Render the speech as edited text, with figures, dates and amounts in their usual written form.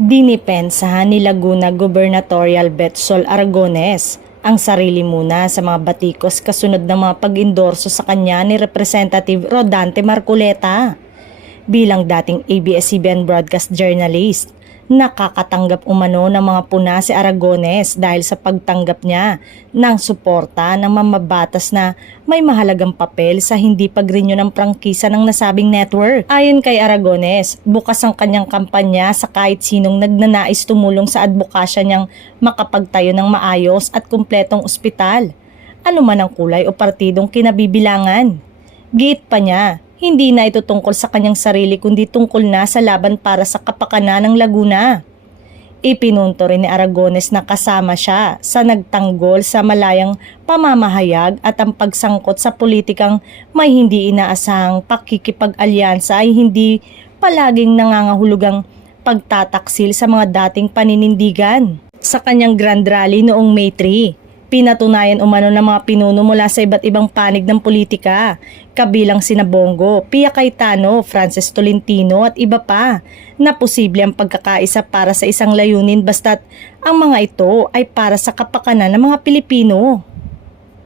Dinipensahan ni Laguna Gubernatorial Betsol Aragones ang sarili muna sa mga batikos kasunod ng mga pag-endorso sa kanya ni Representative Rodante Marcoleta. Bilang dating ABS-CBN broadcast journalist, nakakatanggap umano ng mga puna si Aragones dahil sa pagtanggap niya ng suporta ng mamabatas na may mahalagang papel sa hindi pag-renew ng prangkisa ng nasabing network. Ayon kay Aragones, bukas ang kanyang kampanya sa kahit sinong nagnanais tumulong sa advokasya niyang makapagtayo ng maayos at kumpletong ospital, anuman ang kulay o partidong kinabibilangan. Giit pa niya, hindi na ito tungkol sa kanyang sarili kundi tungkol na sa laban para sa kapakanan ng Laguna. Ipinunto rin ni Aragones na kasama siya sa nagtanggol sa malayang pamamahayag at ang pagsangkot sa politikang may hindi inaasahang pakikipag-alyansa ay hindi palaging nangangahulugang pagtataksil sa mga dating paninindigan. Sa kanyang Grand Rally noong May 3, pinatunayan umano ng mga pinuno mula sa iba't ibang panig ng politika, kabilang sina Bongo, Pia Cayetano, Francis Tolentino at iba pa, na posible ang pagkakaisa para sa isang layunin basta't ang mga ito ay para sa kapakanan ng mga Pilipino.